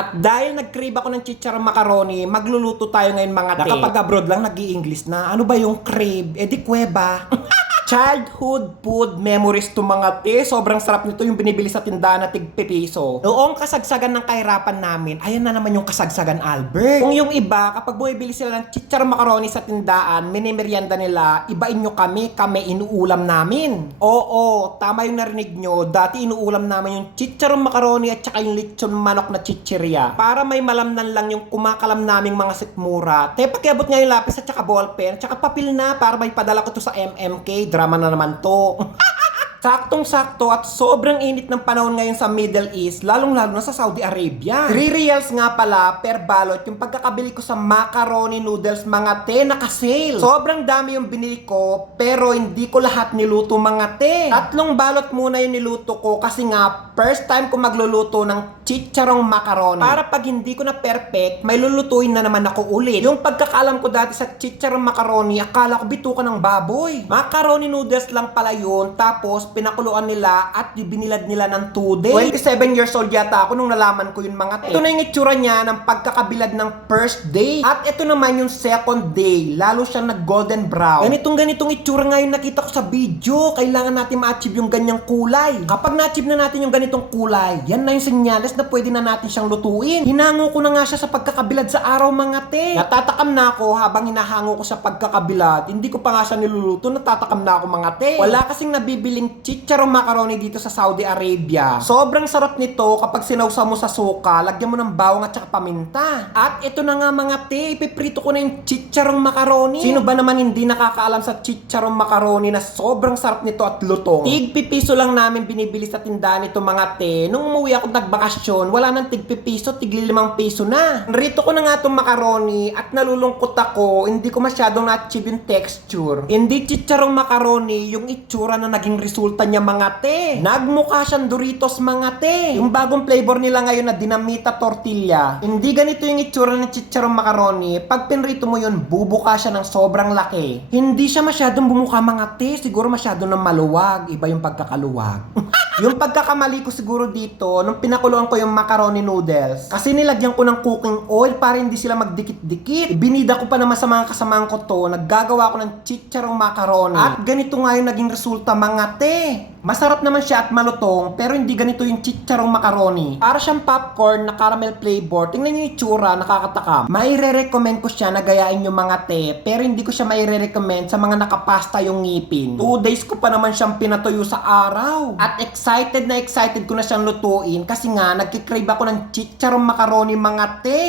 At dahil nag-crave ako ng chicharon macaroni, magluluto tayo ngayon mga te. Nakapag-abroad lang, nag-i-English na. Ano ba yung crave? Eh di kuweba. Childhood food memories to mga te. Sobrang sarap nito yung binibili sa tindahan na tig-pipiso. Noong kasagsagan ng kahirapan namin, ayan na naman yung kasagsagan Albert. Kung yung iba, kapag bumibili sila ng chicharon macaroni sa tindahan, minimeryenda nila, ibain nyo kami inuulam namin. Oo, tama yung narinig nyo. Dati inuulam namin yung chicharon macaroni at saka yung lechon manok na chichirya. Para may malamnan lang yung kumakalam naming mga sikmura. Te, pakiabot nga yung lapis at saka ballpen at saka papel na para may padala ko to sa MMK. Drama na naman to. Saktong-sakto at sobrang init ng panahon ngayon sa Middle East, lalong-lalo na sa Saudi Arabia. 3 reals nga pala per balot yung pagkakabili ko sa macaroni noodles mga te, naka-sale. Sobrang dami yung binili ko, pero hindi ko lahat niluto mga te. 3 balot muna yung niluto ko kasi nga first time ko magluluto ng chicharong macaroni. Para pag hindi ko na perfect, may lulutuin na naman ako ulit. Yung pagkakaalam ko dati sa chicharong macaroni, akala ko bituka ng baboy. Macaroni noodles lang pala yun, tapos pinakuluan nila at binilad nila ng 2 days. 27 years old yata ako nung nalaman ko yun mga te. Ito na yung itsura niya ng pagkakabilad ng first day. At ito naman yung second day. Lalo siyang nag golden brown. Ganitong itsura nga yung nakita ko sa video. Kailangan natin ma-achieve yung ganyang kulay. Kapag na-achieve na natin yung ganitong kulay, yan na yung senyales na pwede na natin siyang lutuin. Hinango ko na nga siya sa pagkakabilad sa araw mga te. Natatakam na ako habang hinahango ko sa pagkakabilad. Hindi ko pa nga siya niluluto. Natatakam na ako mga te. Wala kasing nabibiling chicharon macaroni dito sa Saudi Arabia. Sobrang sarap nito kapag sinawsaw mo sa suka, lagyan mo ng bawang at saka paminta. At ito na nga mga te, ipiprito ko na yung chicharon macaroni. Sino ba naman hindi nakakaalam sa chicharon macaroni na sobrang sarap nito at lutong? Tig-pipiso lang namin binibili sa tindahan nito mga te. Nung umuwi ako nagbakasyon, wala nang tig-pipiso, tig-5 piso na. Rito ko na nga itong macaroni at nalulungkot ako, hindi ko masyadong na-achieve yung texture. Hindi chicharong macaroni yung itsura na naging resulta niya mga te. Nagmukha siyang Doritos mga te. Yung bagong flavor nila ngayon na dinamita tortilla. Hindi ganito yung itsura ng chicharong macaroni. Pag pinrito mo yun, bubuka siya ng sobrang laki. Hindi siya masyadong bumuka mga te. Siguro masyadong ng maluwag. Iba yung pagkakaluwag. Yung pagkakamali ko siguro dito, nung pinakuluan ko yung macaroni noodles, kasi nilagyan ko ng cooking oil para hindi sila magdikit-dikit. Binida ko pa naman sa mga kasamahan ko to, naggagawa ko ng chicharong macaroni. At ganito nga yung naging resulta mga te. Masarap naman siya at malutong, pero hindi ganito yung chicharong macaroni. Para siyang popcorn na caramel flavor. Tingnan niyo yung itsura, nakakatakam. Maire-recommend ko siya na gayain yung mga te, pero hindi ko siya maire-recommend sa mga nakapasta yung ngipin. 2 days ko pa naman siyang pinatuyo sa araw. At excited ko na siyang lutuin kasi nga nagkikrave ako ng chicharong macaroni mga te.